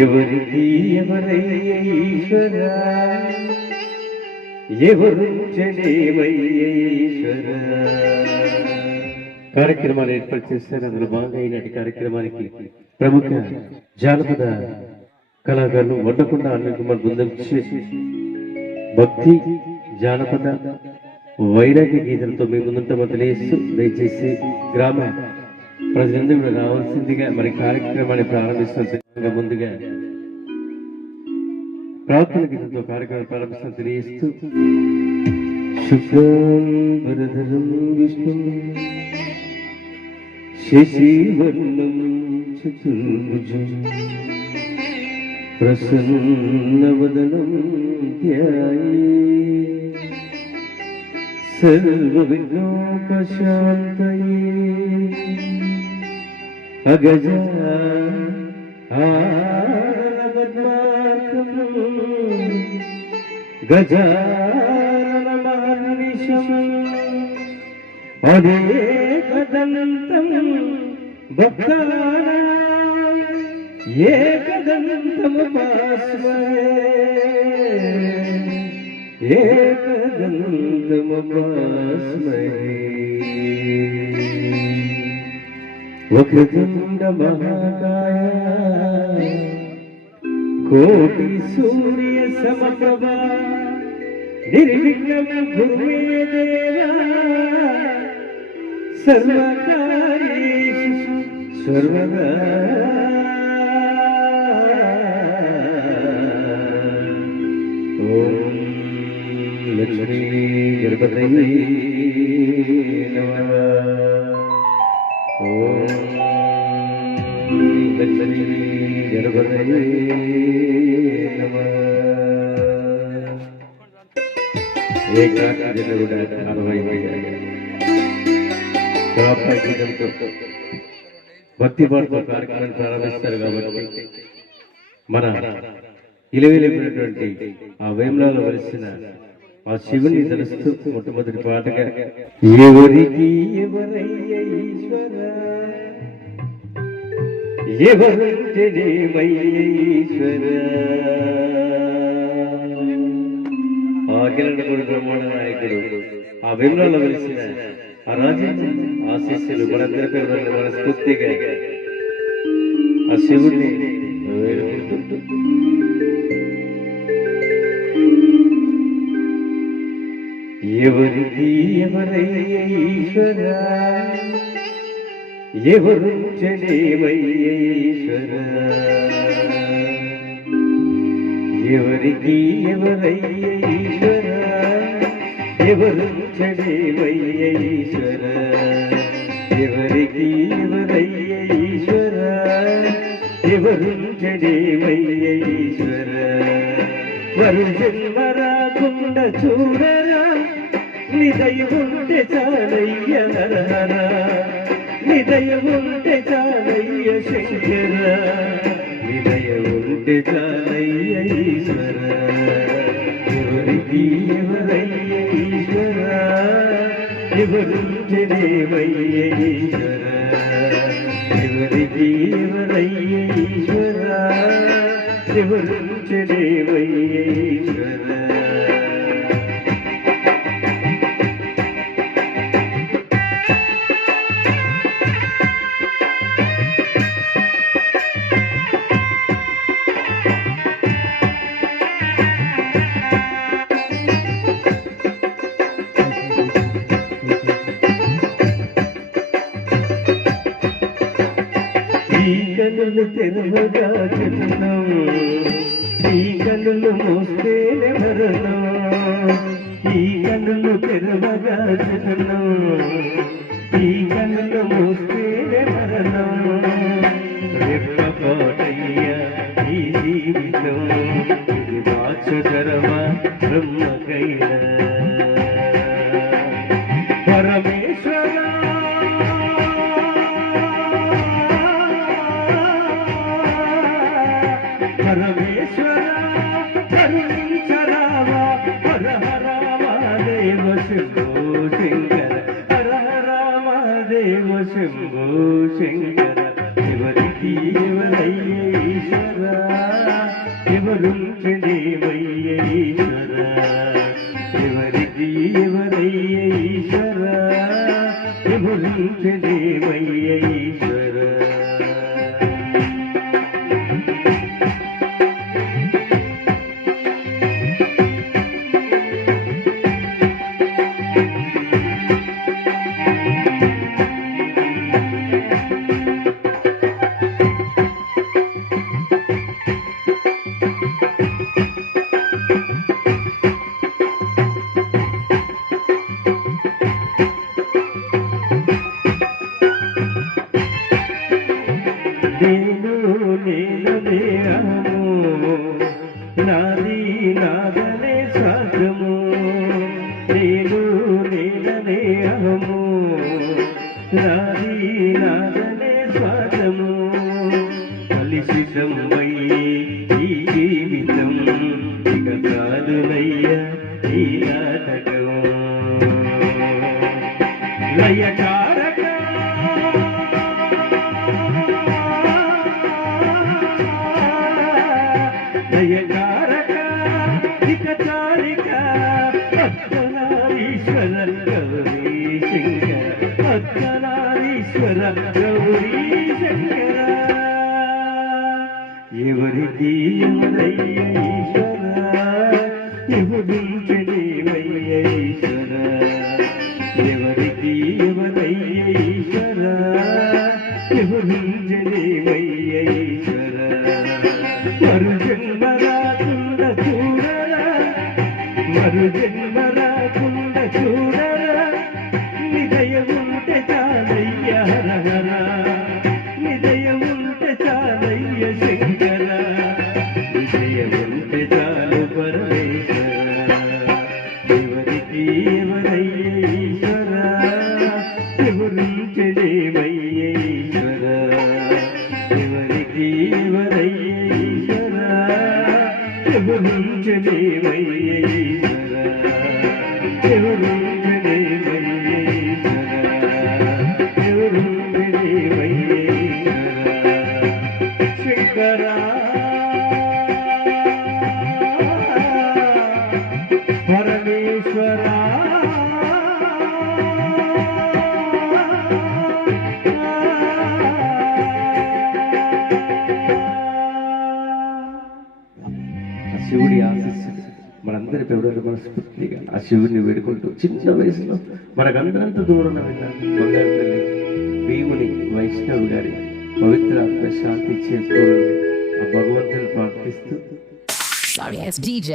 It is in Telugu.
ఎవరికి ఎవరయ్య ఈశ్వర, ఎవరు జనేవయ్య ఈశ్వర. కార్యక్రమాలు ఏర్పాటు చేశారు. అందులో బాగా ఈనాటి కార్యక్రమానికి ప్రముఖ జానపద కళాకారులు వడ్డకొండ అనిల్ కుమార్ బృందం భక్తి జానపద వైరాగ్య గీతలతో మీ ముందుంటామో తెలియజేస్తూ దయచేసి గ్రామ ప్రజలందరూ కూడా రావాల్సిందిగా మరి కార్యక్రమాన్ని ప్రారంభిస్తున్న ముందుగా ప్రార్థన గీతంతో కార్యక్రమాన్ని ప్రారంభిస్తున్న తెలియజేస్తూ శుక్లాంబరధరం విష్ణుం శశివర్ణం చతుర్భుజం ప్రసన్నవదనం ధ్యాయేత్ సర్వవిఘ్నోపశాంతయే అగజాననపద్మార్కం గజాననమహర్నిశం అనేకదంతం భక్తానాం ఏకదంతముపాస్మహే ఏకదంతముపాస్మహే. వక్రతుండ మహాకాయ కోటి సూర్య సమప్రభ నిర్విఘ్నం కుర్మే దేవా సర్వకార్యేషు సర్వదా. ఓం లక్ష్మీ గణపతయే నమః. ఓం లక్ష్మీ గణపతయే నమః. ఏకాగ్రత భక్తి పాటతో కార్యక్రమాన్ని ప్రారంభిస్తారు. కాబట్టి మన ఇలవేలిపోయినటువంటి ఆ వేములలో వెలిసిన ఆ శివుని తెలుస్తూ మొట్టమొదటి పాటగా ఎవరికి ఎవరయ్య ఈశ్వర, ఎవరు ఈశ్వర. ఆకిరణుడు బ్రహ్మాండ నాయకుడు ఆ వేములలో వెలిసిన ఆ రాజు ఆశీస్సులు మనందరి పేరు మనస్ఫూర్తిగా ఆ శివుడిని వేడుకుంటూ ఎవరికి ఎవరయ్య ఈశ్వర, ఎవరు జనేవయ్య ఈశ్వర. ఎవరికి ఎవరయ్య ఈశ్వర, ఎవరు జనేవయ్య ఈశ్వర. ఎవరికి ఎవరయ్య ఈశ్వర, ఎవరు జనేవయ్య ఈశ్వర. వరు జన్మ రాకుండా చూడరా, నిదయ ఉంటే చాలయ్య నరహర, నిదయ ఉంటే చాలయ్య శంకర, నిదయ ఉంటే చాలయ్య ఈశ్వర. ఎవరికి ఎవరయ్య ఈశ్వర, ఎవరు జనేవయ్య ఈశ్వర. ఎవరికి ఎవరయ్య ఈశ్వర, ఎవరు జనేవయ్య ఈశ్వర. ఈ కన్నులు తెరవగా జననం, ఈ కన్నులు మోస్తేనే మరణం. ఈ కన్నులు తెరవగా జననం, ఈ కన్నులు మోస్తేనే మరణం. రెప్పపాటయ్య ఈ జీవితం, ఇది మార్చగరమా బ్రహ్మకైనా. పరమేశ్వర పరమేశ్వర కరుణించరావా, హర హర మహాదేవ శంభో శంకర, హర హర మహాదేవ శంభో శంకర. ఎవరికి ఎవరయ్య ఈశ్వర, ఎవరుంచలేవయ్య ఈశ్వర, ఎవరికి ఎవరయ్య ఈశ్వర, ఎవరుంచలేవయ్య ఈశ్వర. నేను నేననే అహము, నాది నాదనే సాధ్యము. నేను నేననే అహము, నాది నాదనే స్వార్థము. కలుషితం అయ్యి ఈ జీవితం, ఇక కాదునయ్య ఈ నాటకం. లయకారక లయకారక ఇక చారిక అర్ధనారీశ్వర గౌరీ శంకర, అర్ధనారీశ్వర గౌరీ శంకర. ఎవరికి ఎవరయ్య ఈశ్వర, ఎవరుంచలేవయ్య ఈశ్వర, ఎవరికి ఎవరయ్య ఈశ్వర, ఎవరుంచలేవయ్య ఈశ్వర. మరు జన్మ రాకుండా చూడరా, మరు జన్మ రాకుండా చూడరా, నిదయ ఉంటే చాలయ్య హర హర, నిదయ ఉంటే చాలయ్య శంకర, నిదయ ఉంటే చాలు పరమేశ్వర. ఎవరికి ఎవరయ్య ఈశ్వర, ఎవరుంచలేవయ్య ఈశ్వర, ఎవరికి ఎవరయ్య ఈశ్వర, ఎవరుంచలేవయ్య ఈశ్వర, ఎవరుంచలేవయ్య ఈశ్వర, ఎవరుంచలేవయ్య ఈశ్వర. శంకర పరమేశ్వర శివుడి ఆశీస్సులు మనందరి పెవడలు మనస్ఫూర్తిగా ఆ శివుడిని వేడుకుంటూ చిన్న వయసులో మనకందరంత దూరంలో విన్నాం బంగారు తల్లి భీముని వైష్ణవ్ గారి పవిత్ర ఆత్మ శాంతి చేకూరని ఆ భగవంతుని ప్రార్థిస్తూ Sorry, it's DJ.